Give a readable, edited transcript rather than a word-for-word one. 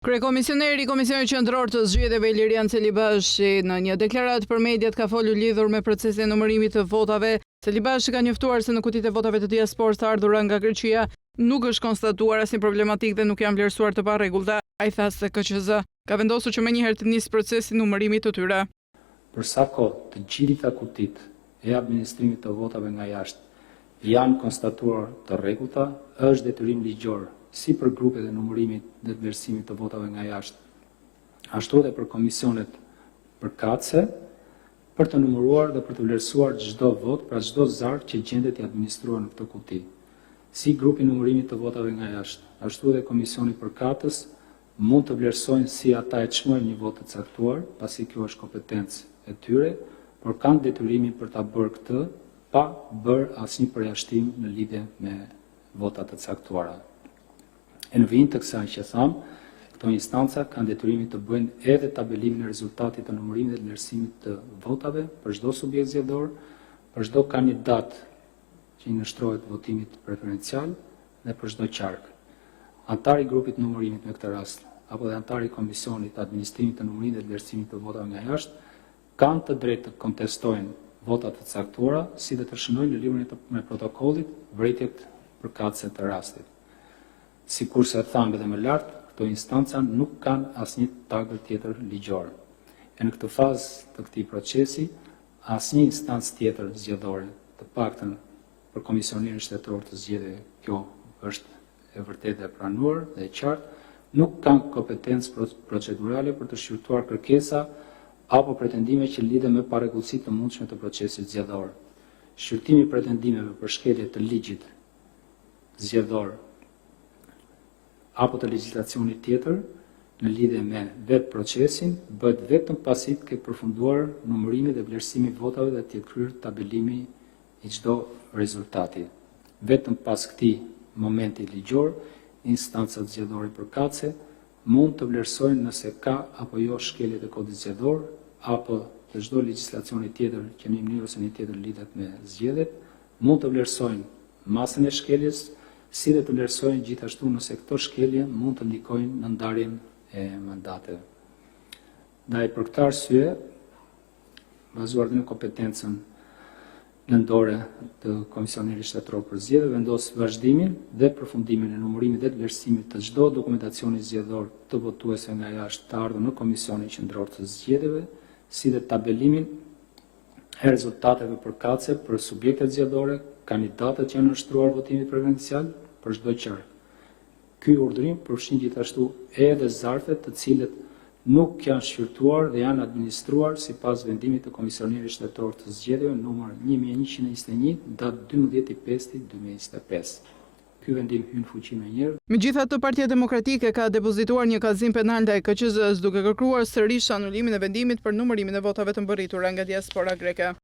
Kryekomisioneri i Komisionit Qendror të Zgjedhjeve Ilirian Celibashi në një deklaratë për mediat ka folur lidhur me procesin e numërimit të votave. Celibashi ka njoftuar se në kutitë e votave të diasporës të ardhura nga Greqia nuk është konstatuar asnjë problematikë dhe nuk janë vlerësuar të parregullta. Ai tha se KQZ ka vendosur që menjëherë të nisë procesi numërimit të tyre. Për sa kohë të gjitha kutitë e administrimit të votave nga jashtë janë konstatuar të rregullta, është detyrim ligjor si për grupet e numërimit dhe të vlerësimit të votave nga jashtë, ashtu edhe për komisionet përkatëse, për të numëruar dhe për të vlerësuar çdo vot, pra çdo zarf që gjendet i administruar në këtë kuti. Si grupi numërimit të votave nga jashtë, ashtu edhe komisioni përkatës mund të vlerësojnë si ata e çmojnë një vot të caktuar, pasi kjo është kompetencë e tyre, por kanë detyrimin për ta bërë këtë pa bërë asnjë përjashtim në lidhje me votat të caktuara. E në vijim të kësaj që tham, këto instanca kanë detyrimin të bëjnë edhe tabelimin e rezultatit të numërimit dhe të vlerësimit të votave për çdo subjekt zgjedhor, për çdo kandidat që i nështrohet votimit preferencial dhe për çdo qark. Antari i grupit numërimit në këtë rast, apo dhe antari i komisionit të administrimit të numërimit dhe të vlerësimit të votave nga jashtë, kanë të drejtë të kontestojnë votat të caktuara, si dhe të shënojnë në librin e protokollit vërejtjet përkatëse të rastit. Sikurse thamë edhe më lart, këto instanca nuk kanë asnjë tagër tjetër ligjor. E në këtë fazë të këtij procesi, asnjë instancë tjetër zgjedhore, të paktën për komisionerin shtetëror të zgjedhjeve, kjo është e vërtetë e pranuar dhe e qartë, nuk kanë kompetencë procedurale për të shqyrtuar kërkesa apo pretendime që lidhen me parregullësi të mundshme të procesit zgjedhor. Shqyrtimi i pretendimeve për shkelje të ligjit zgjedhor apo të legjislacionit tjetër në lidhje me vetë procesin, bëhet vetëm pasi të ketë përfunduar numërimi dhe vlerësimi votave dhe të jetë kryer tabelimi i çdo rezultati. Vetëm pas këtij momenti ligjor, instancat zgjedhore përkatëse mund të vlerësojnë nëse ka apo jo shkelje të kodit zgjedhor apo të çdo legjislacioni tjetër që në një mënyrë ose një tjetër lidhet me zgjedhjet, mund të vlerësojnë masën e shkeljes, si dhe të vlerësojnë gjithashtu nëse këto shkelje mund të ndikojnë në ndarjen e mandateve. Ndaj për këtë arsye, bazuar në kompetencën nëndore të Komisionit Shtetëror për Zgjedhje, vendos vazhdimin dhe përfundimin e numërimit dhe të vlerësimit të çdo dokumentacioni zgjedhor të votuesve nga jashtë të ardhur në Komisionin Qendror të Zgjedhjeve, si dhe tabelimin e rezultateve përkatëse për subjektet zgjedhore, kandidatët që janë nështruar votimit preferencial për çdo qark. Ky urdhërim përfshin gjithashtu edhe zarfet të cilët nuk janë shqyrtuar dhe janë administruar sipas vendimit të Komisionit Shtetëror të Zgjedhjeve numër 1121 datë 12/5/2025. Ky vendim hyn fuqi më njëherë. Megjithatë, Partia Demokratike ka depozituar një kallëzim penal ndaj KQZ-s duke kërkuar sërish anulimin e vendimit për numërimin e votave të mbërritura nga diaspora greke.